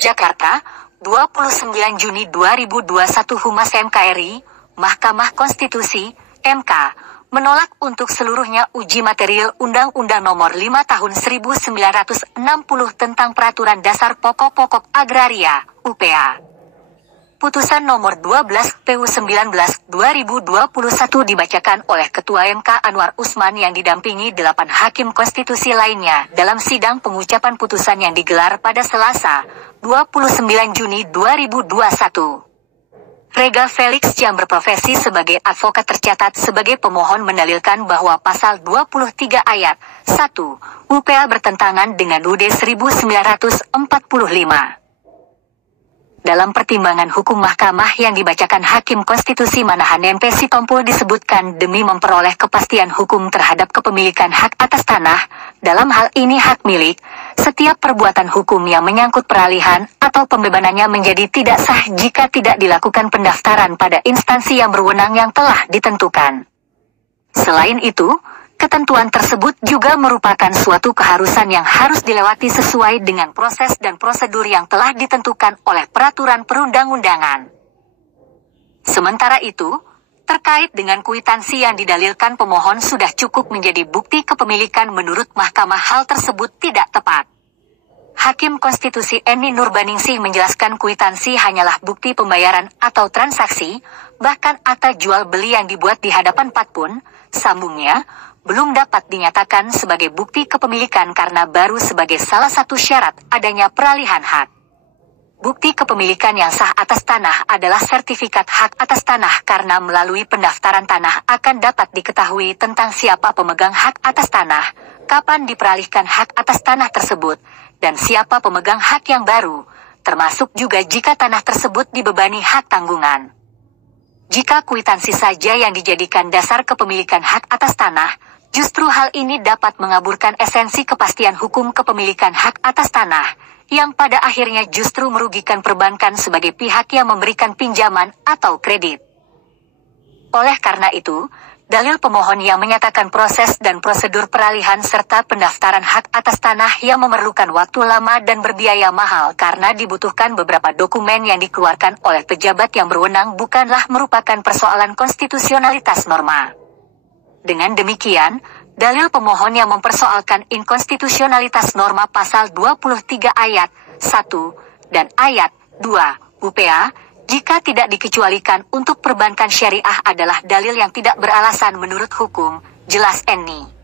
Jakarta, 29 Juni 2021. Humas MKRI, Mahkamah Konstitusi, MK, menolak untuk seluruhnya uji material Undang-Undang Nomor 5 Tahun 1960 tentang Peraturan Dasar Pokok-Pokok Agraria, UPA. Putusan nomor 12 PU 19 2021 dibacakan oleh Ketua MK Anwar Usman yang didampingi 8 hakim konstitusi lainnya dalam sidang pengucapan putusan yang digelar pada Selasa, 29 Juni 2021. Rega Felix yang berprofesi sebagai advokat tercatat sebagai pemohon mendalilkan bahwa pasal 23 ayat 1 UPA bertentangan dengan UUD 1945. Dalam pertimbangan hukum mahkamah yang dibacakan Hakim Konstitusi Manahan MP Sitompul disebutkan demi memperoleh kepastian hukum terhadap kepemilikan hak atas tanah, dalam hal ini hak milik, setiap perbuatan hukum yang menyangkut peralihan atau pembebanannya menjadi tidak sah jika tidak dilakukan pendaftaran pada instansi yang berwenang yang telah ditentukan. Selain itu, ketentuan tersebut juga merupakan suatu keharusan yang harus dilewati sesuai dengan proses dan prosedur yang telah ditentukan oleh peraturan perundang-undangan. Sementara itu, terkait dengan kwitansi yang didalilkan pemohon sudah cukup menjadi bukti kepemilikan menurut mahkamah hal tersebut tidak tepat. Hakim Konstitusi Eni Nurbaningsih menjelaskan kwitansi hanyalah bukti pembayaran atau transaksi, bahkan akta jual beli yang dibuat di hadapan PAT pun, sambungnya, belum dapat dinyatakan sebagai bukti kepemilikan karena baru sebagai salah satu syarat adanya peralihan hak. Bukti kepemilikan yang sah atas tanah adalah sertifikat hak atas tanah karena melalui pendaftaran tanah akan dapat diketahui tentang siapa pemegang hak atas tanah, kapan diperalihkan hak atas tanah tersebut, dan siapa pemegang hak yang baru, termasuk juga jika tanah tersebut dibebani hak tanggungan. Jika kwitansi saja yang dijadikan dasar kepemilikan hak atas tanah, justru hal ini dapat mengaburkan esensi kepastian hukum kepemilikan hak atas tanah, yang pada akhirnya justru merugikan perbankan sebagai pihak yang memberikan pinjaman atau kredit. Oleh karena itu, dalil pemohon yang menyatakan proses dan prosedur peralihan serta pendaftaran hak atas tanah yang memerlukan waktu lama dan berbiaya mahal karena dibutuhkan beberapa dokumen yang dikeluarkan oleh pejabat yang berwenang bukanlah merupakan persoalan konstitusionalitas norma. Dengan demikian, dalil pemohon yang mempersoalkan inkonstitusionalitas norma pasal 23 ayat 1 dan ayat 2 UPA jika tidak dikecualikan untuk perbankan syariah adalah dalil yang tidak beralasan menurut hukum, jelas Eni.